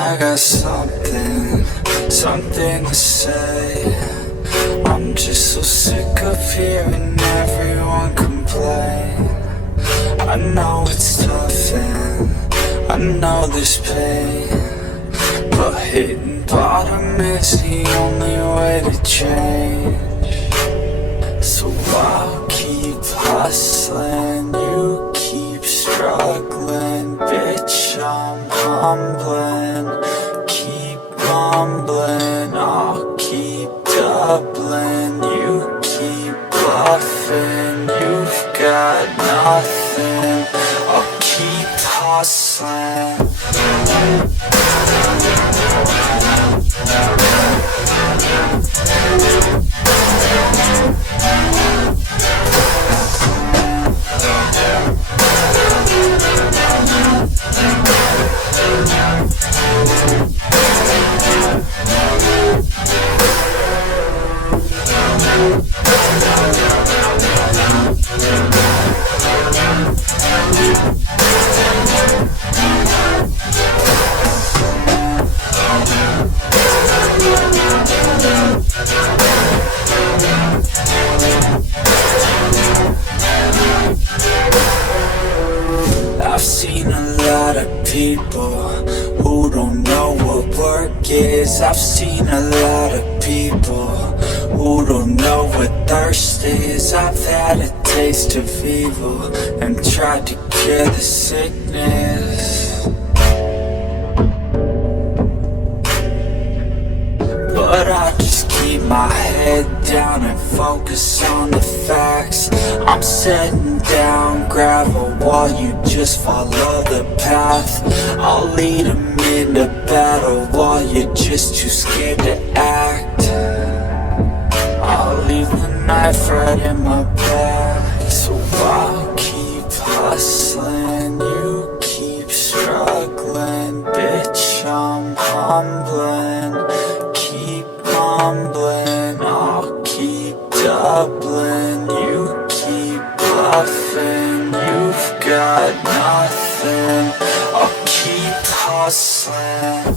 I got something to say. I'm just so sick of hearing everyone complain. I know it's tough and I know there's pain, but hitting bottom is the only way to change. So I'll keep hustling, you keep struggling. Bitch, I'm humbling, keep mumbling. I'll keep doubling, you keep bluffing. You've got nothing, I'll keep hustling. I've seen a lot of people who don't know what work is. I've seen a lot of people who don't know what thirst is. I've had a taste of evil and tried to cure the sickness, but I just keep my head down and focus on the facts. I'm setting down gravel while you just follow the path. I'll lead 'em into battle while you're just too scared to act. I'll leave the knife right in my back. So I'll keep hustling, you keep struggling. Bitch, I'm humbling, keep mumbling. I'll keep doubling, you keep bluffing. You've got nothing, I'll keep hustling.